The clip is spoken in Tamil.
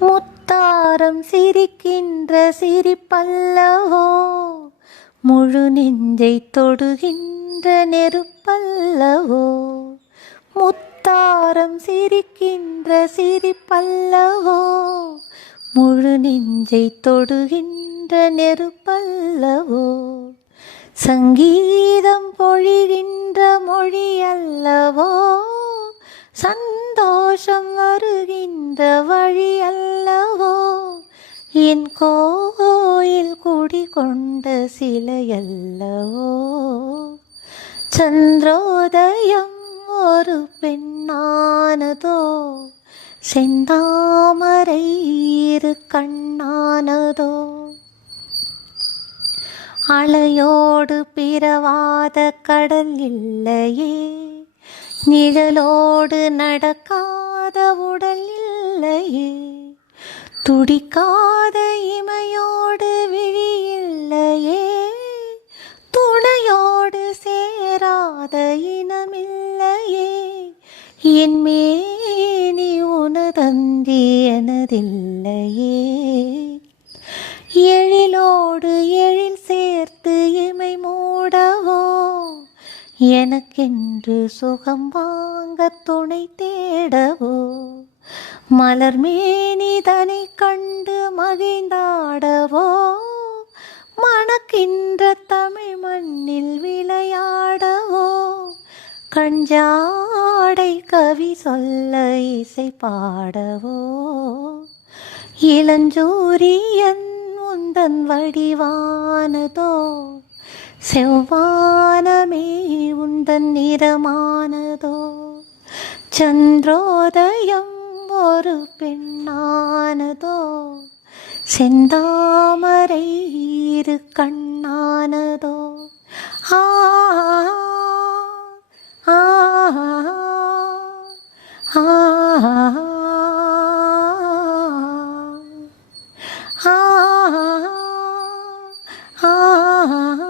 முத்தாரம் சிரிக்கின்ற சிரிப்பல்லவோ, முழு நெஞ்சை தொடுகின்ற நெருப்பல்லவோ. முத்தாரம் சிரிக்கின்ற சிரிப்பல்லவோ, முழு நெஞ்சை தொடுகின்ற நெருப்பல்லவோ. சங்கீதம் பொழிகின்ற மொழி அல்லவோ, சந்தோஷம் வருகின்ற வழி அல்லவோ. என் கோயில் குடிகொண்ட சிலையல்லவோ. சந்திரோதயம் ஒரு பெண்ணானதோ, செந்தாமரை இரு கண்ணானதோ. அலையோடு பிறவாத கடல் இல்லையே, நிழலோடு நடக்காத உடல் இல்லையே. துடிக்காத இமையோடு விழி இல்லையே, துணையோடு சேராத இனமில்லையே. என் மேனி உனதன்றி எனதில்லையே. எழிலோடு எழில் சேர்த்து இமை மூடவோ, எனக்கென்று சுகம் வாங்க துணை தேடவோ. மலர் மேனிதனை கண்டு மகிழ்ந்தாடவோ, மணக்கின்ற தமிழ் மண்ணில் விளையாடவோ. கஞ்சாடை கவி சொல்ல இசை பாடவோ. இளஞ்சூரியன் உந்தன் வடிவானதோ, செவ்வானமே உந்தன் நிறமானதோ. சந்திரோதயம் ஒரு பெண்ணானதோ, செந்தாமரை இரு கண்ணானதோ. ஆ ஆ ஆ ஆ ஆ ஆ.